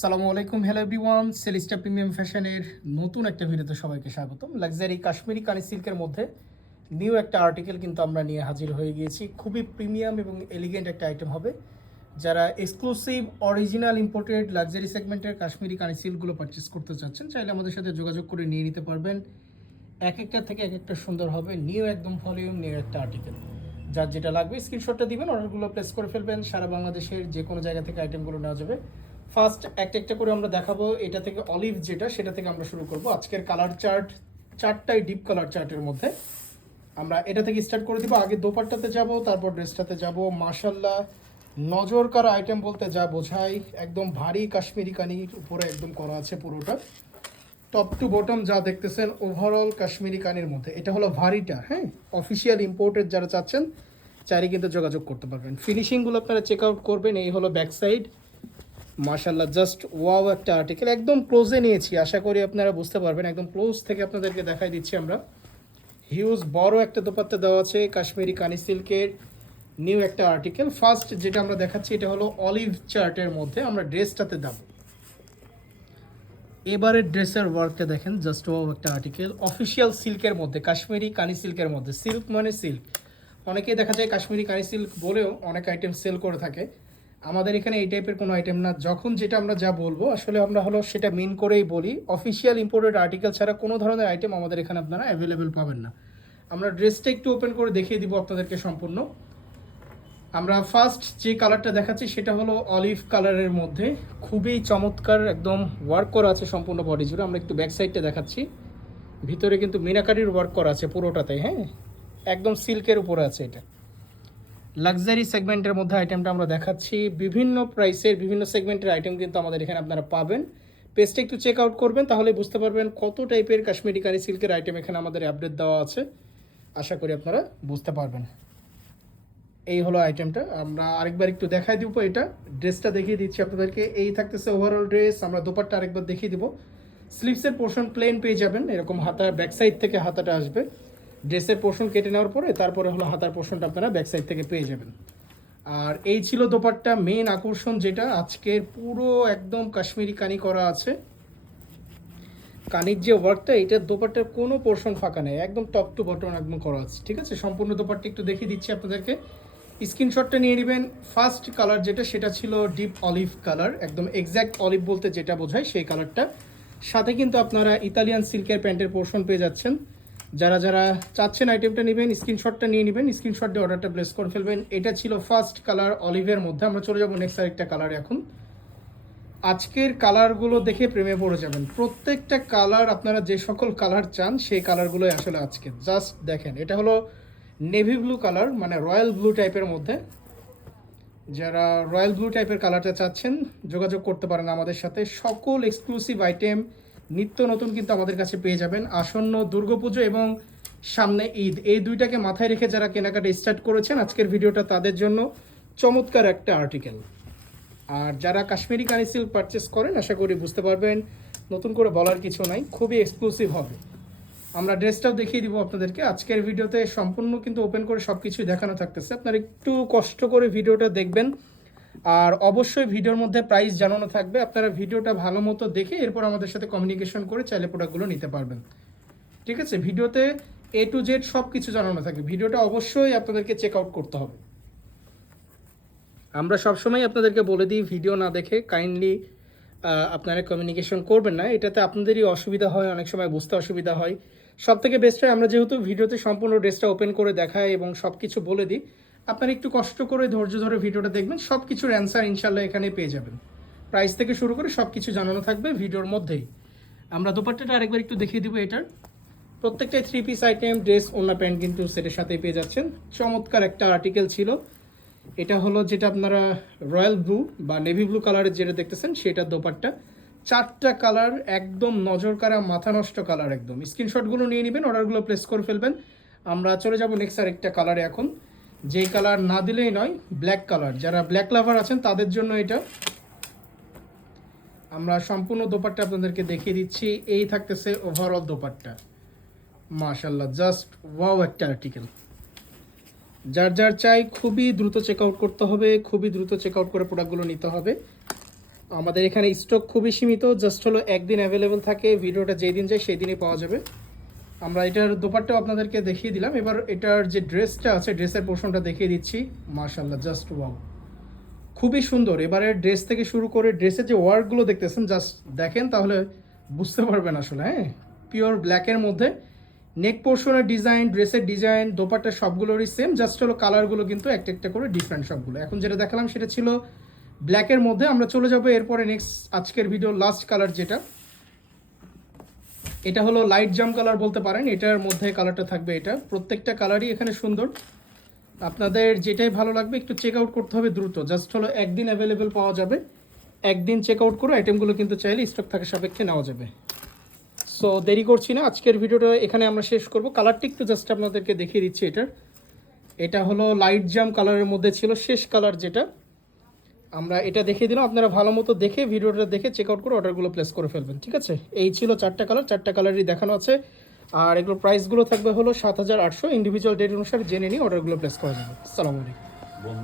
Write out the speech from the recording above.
সালামু আলাইকুম, hello everyone. সেলিস্টা premium ফ্যাশনের নতুন একটা ভিডিওতে সবাইকে স্বাগতম। লাক্সারি কাশ্মীরি কানি সিল্কের মধ্যে নিউ একটা আর্টিকেল কিন্তু আমরা নিয়ে হাজির হয়ে গিয়েছি। খুবই প্রিমিয়াম এবং এলিগেন্ট একটা আইটেম হবে। যারা এক্সক্লুসিভ অরিজিনাল ইম্পোর্টেড লাক্সারি সেগমেন্টের কাশ্মীরি কানি সিল্কগুলো পারচেস করতে চাচ্ছেন, চাইলে আমাদের সাথে যোগাযোগ করে নিয়ে নিতে পারবেন। এক একটা থেকে এক একটা সুন্দর হবে, নিউ একদম ভলিউম, নিউ একটা আর্টিকেল। যার যেটা লাগবে স্ক্রিনশটটা দিবেন, অর্ডারগুলো প্লেস করে ফেলবেন। সারা বাংলাদেশের যে কোনো জায়গা থেকে আইটেমগুলো নেওয়া যাবে। ফার্স্ট একটা একটা করে আমরা দেখাবো। এটা থেকে অলিভ যেটা, সেটা থেকে আমরা শুরু করব। আজকের কালার চার্ট চারটাই ডিপ কালার চার্টের মধ্যে আমরা এটা থেকে স্টার্ট করে দিব। আগে দোপাট্টাতে যাব, তারপর ড্রেসটাতে যাব। মাশাল্লাহ, নজর কারা আইটেম বলতে যা বোঝায়, একদম ভারী কাশ্মীরি কানির উপরে একদম করা আছে পুরোটা। টপ টু বটম যা দেখতেছেন ওভারঅল কাশ্মীরি কানির মধ্যে। এটা হলো ভারীটা, হ্যাঁ। অফিসিয়াল ইম্পোর্টেড যারা চাচ্ছেন চাইলে কিন্তু যোগাযোগ করতে পারবেন। ফিনিশিংগুলো আপনারা চেক আউট করবেন। এই হলো ব্যাক সাইড। মাশাল্লাহ, জাস্ট ওয়াও একটা আর্টিকেল। একদম ক্লোজে নিয়েছি, আশা করি আপনারা বুঝতে পারবেন। একদম ক্লোজ থেকে আপনাদেরকে দেখাই দিচ্ছি আমরা। হিউজ বড় একটা দোপাট্টা দেওয়া আছে কাশ্মীরি কানি সিল্কের নিউ একটা আর্টিকেল। ফার্স্ট যেটা আমরা দেখাচ্ছি এটা হলো অলিভ চার্টের মধ্যে। আমরা ড্রেসটাতে দেবো। এবারের ড্রেসের ওয়ার্কটা দেখেন, জাস্ট ওয়াও একটা আর্টিকেল। অফিসিয়াল সিল্কের মধ্যে, কাশ্মীরি কানি সিল্কের মধ্যে। সিল্ক মানে সিল্ক। অনেকেই দেখা যায় কাশ্মীরি কানি সিল্ক বলেও অনেক আইটেম সেল করে থাকে। আমাদের এখানে এই টাইপের কোনো আইটেম না। যখন যেটা আমরা যা বলবো আসলে আমরা হলো সেটা মিন করেই বলি। অফিসিয়াল ইম্পোর্টেড আর্টিকেল ছাড়া কোনো ধরনের আইটেম আমাদের এখানে আপনারা অ্যাভেলেবেল পাবেন না। আমরা ড্রেসটা একটু ওপেন করে দেখিয়ে দিব আপনাদেরকে সম্পূর্ণ। আমরা ফার্স্ট যে কালারটা দেখাচ্ছি সেটা হলো অলিভ কালারের মধ্যে। খুবই চমৎকার, একদম ওয়ার্ক করা আছে সম্পূর্ণ বডি জুড়ে। আমরা একটু ব্যাক সাইডটা দেখাচ্ছি। ভিতরে কিন্তু মিনাকারির ওয়ার্ক করা আছে পুরোটাতে, হ্যাঁ। একদম সিল্কের উপরে আছে এটা। লাক্সারি সেগমেন্টের মধ্যে আইটেমটা আমরা দেখাচ্ছি। বিভিন্ন প্রাইসের বিভিন্ন সেগমেন্টের আইটেম কিন্তু আমাদের এখানে আপনারা পাবেন। পেজটা একটু চেক আউট করবেন, তাহলে বুঝতে পারবেন কত টাইপের কাশ্মীরি কানি সিল্কের আইটেম এখানে আমাদের আপডেট দেওয়া আছে। আশা করি আপনারা বুঝতে পারবেন। এই হলো আইটেমটা। আমরা আরেকবার একটু দেখাই দিব। এটা ড্রেসটা দেখিয়ে দিচ্ছি আপনাদেরকে। এই থাকতেছে ওভারঅল ড্রেস। আমরা দোপাট্টা আরেকবার দেখিয়ে দিব। স্লিভসের পোর্শন প্লেন পেয়ে যাবেন, এরকম হাতার ব্যাক সাইড থেকে হাতাটা আসবে। ড্রেসের পোর্শন কেটে নেওয়ার পরে তারপরে হলো হাতার পোর্শনটা আপনারা ব্যাক সাইড থেকে পেয়ে যাবেন। আর এই ছিল দোপাট্টা। মেন আকর্ষণ যেটা আজকের পুরো একদম কাশ্মীরি কানি করা আছে। কানির যে ওয়ার্কটা, এটার দোপাট্টার কোনো পোর্শন ফাঁকা নেই, একদম টপ টু বটম একদম করা আছে। ঠিক আছে, সম্পূর্ণ দোপাট্টা একটু দেখিয়ে দিচ্ছি আপনাদেরকে। স্ক্রিনশটটা নিয়ে নেবেন। ফার্স্ট কালার যেটা সেটা ছিল ডিপ অলিভ কালার, একদম এক্স্যাক্ট অলিভ বলতে যেটা বোঝায় সেই কালারটা। সাথে কিন্তু আপনারা ইতালিয়ান সিল্কের প্যান্টের পোর্শন পেয়ে যাচ্ছেন। যারা যারা চাচ্ছেন আইটেমটা নেবেন, স্ক্রিনশটটা নিয়ে নেবেন। স্ক্রিনশট দিয়ে অর্ডারটা প্লেস করে ফেলবেন। এটা ছিল ফার্স্ট কালার অলিভের মধ্যে। আমরা চলে যাবো নেক্সট আরেকটা কালারে এখন। আজকের কালারগুলো দেখে প্রেমে পড়ে যাবেন। প্রত্যেকটা কালার আপনারা যে সকল কালার চান সেই কালারগুলোই আসলে আজকে। জাস্ট দেখেন, এটা হলো নেভি ব্লু কালার, মানে রয়্যাল ব্লু টাইপের মধ্যে। যারা রয়্যাল ব্লু টাইপের কালারটা চাচ্ছেন যোগাযোগ করতে পারেন আমাদের সাথে। সকল এক্সক্লুসিভ আইটেম নিত্য নতুন কিন্তু আমাদের কাছে পেয়ে যাবেন। আসন্ন দুর্গাপুজো এবং সামনে ঈদ, এই দুইটাকে মাথায় রেখে যারা কেনাকাটা স্টার্ট করেছেন, আজকের ভিডিওটা তাদের জন্য চমৎকার একটা আর্টিকেল। আর যারা কাশ্মীরি কানি সিল্ক পারচেস করেন আশা করি বুঝতে পারবেন, নতুন করে বলার কিছু নাই, খুবই এক্সক্লুসিভ হবে। আমরা ড্রেসটাও দেখিয়ে দিব আপনাদেরকে। আজকের ভিডিওতে সম্পূর্ণ কিন্তু ওপেন করে সব কিছুই দেখানো থাকতেছে। আপনারা একটু কষ্ট করে ভিডিওটা দেখবেন। আর অবশ্যই ভিডিওর মধ্যে প্রাইস জানানো থাকবে। আপনারা ভিডিওটা ভালো মতো দেখে এরপর আমাদের সাথে কমিউনিকেশন করে চাইলে প্রোডাক্টগুলো নিতে পারবেন। ঠিক আছে, ভিডিওতে A to Z সব কিছু জানানো থাকবে। ভিডিওটা অবশ্যই আপনাদেরকে চেক আউট করতে হবে। আমরা সবসময় আপনাদেরকে বলে দিই, ভিডিও না দেখে কাইন্ডলি আপনারা কমিউনিকেশন করবেন না। এটাতে আপনাদেরই অসুবিধা হয়, অনেক সময় বুঝতে অসুবিধা হয়। সব থেকে বেস্ট হয় আমরা যেহেতু ভিডিওতে সম্পূর্ণ ড্রেসটা ওপেন করে দেখাই এবং সব কিছু বলে দিই, আপনারা একটু কষ্ট করে ধৈর্য ধরে ভিডিওটা দেখবেন। সব কিছুর অ্যান্সার ইনশাল্লাহ এখানে পেয়ে যাবেন। প্রাইস থেকে শুরু করে সব কিছু জানানো থাকবে ভিডিওর মধ্যেই। আমরা দোপাট্টাটা আরেকবার একটু দেখিয়ে দিব। এটার প্রত্যেকটাই 3 পিস আইটেম, ড্রেস, ওড়না, প্যান্ট কিন্তু সেটের সাথেই পেয়ে যাচ্ছেন। চমৎকার একটা আর্টিকেল ছিল। এটা হলো যেটা আপনারা রয়্যাল ব্লু বা নেভি ব্লু কালারের যেটা দেখতেছেন সেটার দোপাট্টা। চারটা কালার একদম নজর কাড়া, মাথা নষ্ট কালার একদম। স্ক্রিনশটগুলো নিয়ে নেবেন, অর্ডারগুলো প্লেস করে ফেলবেন। আমরা চলে যাব নেক্সট আরেকটা কালারে এখন। যেই কালার না দিলেই নয়, ব্ল্যাক কালার। যারা ব্ল্যাক লাভার আছেন তাদের জন্য এটা। আমরা সম্পূর্ণ দোপাট্টা আপনাদেরকে দেখিয়ে দিচ্ছি। এই থাকতেছে ওভারঅল দোপাট্টা। মাশাল্লাহ, জাস্ট ওয়াও একটা আর্টিকেল। যার যার চাই খুবই দ্রুত চেক আউট করতে হবে, খুবই দ্রুত চেক আউট করে প্রোডাক্টগুলো নিতে হবে। আমাদের এখানে স্টক খুবই সীমিত, জাস্ট হলো একদিন অ্যাভেলেবেল থাকে, ভিডিওটা যেই দিন যায় সেই দিনই পাওয়া যাবে। আমরা এটার দোপাট্টাও আপনাদেরকে দেখিয়ে দিলাম। এবার এটার যে ড্রেসটা আছে, ড্রেসের পোর্শনটা দেখিয়ে দিচ্ছি। মাশাআল্লাহ, জাস্ট ওয়াও, খুবই সুন্দর। এবারে ড্রেস থেকে শুরু করে ড্রেসের যে ওয়ার্কগুলো দেখতেছেন, জাস্ট দেখেন তাহলে বুঝতে পারবেন আসলে। হ্যাঁ, পিওর ব্ল্যাকের মধ্যে নেক পোর্শনের ডিজাইন, ড্রেসের ডিজাইন, দোপাট্টা সবগুলোরই সেম, জাস্ট হলো কালারগুলো কিন্তু একটা একটা করে ডিফারেন্ট সবগুলো। এখন যেটা দেখালাম সেটা ছিল ব্ল্যাকের মধ্যে। আমরা চলে যাবো এরপরে নেক্সট আজকের ভিডিও লাস্ট কালার যেটা, এটা হলো লাইট জাম কালার বলতে পারেন। এটার মধ্যে কালারটা থাকবে এটা, প্রত্যেকটা কালারই এখানে সুন্দর। আপনাদের যেটাই ভালো লাগবে একটু চেক আউট করতে হবে দ্রুত, জাস্ট হলো একদিন অ্যাভেলেবেল পাওয়া যাবে। একদিন চেক আউট করে আইটেমগুলো কিন্তু চাইলে স্টক থাকা সাপেক্ষে নেওয়া যাবে। সো দেরি করছি না, আজকের ভিডিওটা এখানে আমরা শেষ করব। কালারটি একটু জাস্ট আপনাদেরকে দেখিয়ে দিচ্ছি। এটা হলো লাইট জাম কালারের মধ্যে ছিল শেষ কালার যেটা, আমরা এটা দেখিয়ে দিলাম। আপনারা ভালো মতো দেখে ভিডিওটা দেখে চেক আউট করে অর্ডারগুলো প্লেস করে ফেলবেন, ঠিক আছে? এই ছিল 4টা কালার, 4টা কালারই দেখানো আছে। আর এগুলো প্রাইসগুলো থাকবে হলো 7,800। ইন্ডিভিজুয়াল ডেট অনুসারে জেনে নিয়ে অর্ডারগুলো প্লেস করা যাবে। আসসালামু আলাইকুম।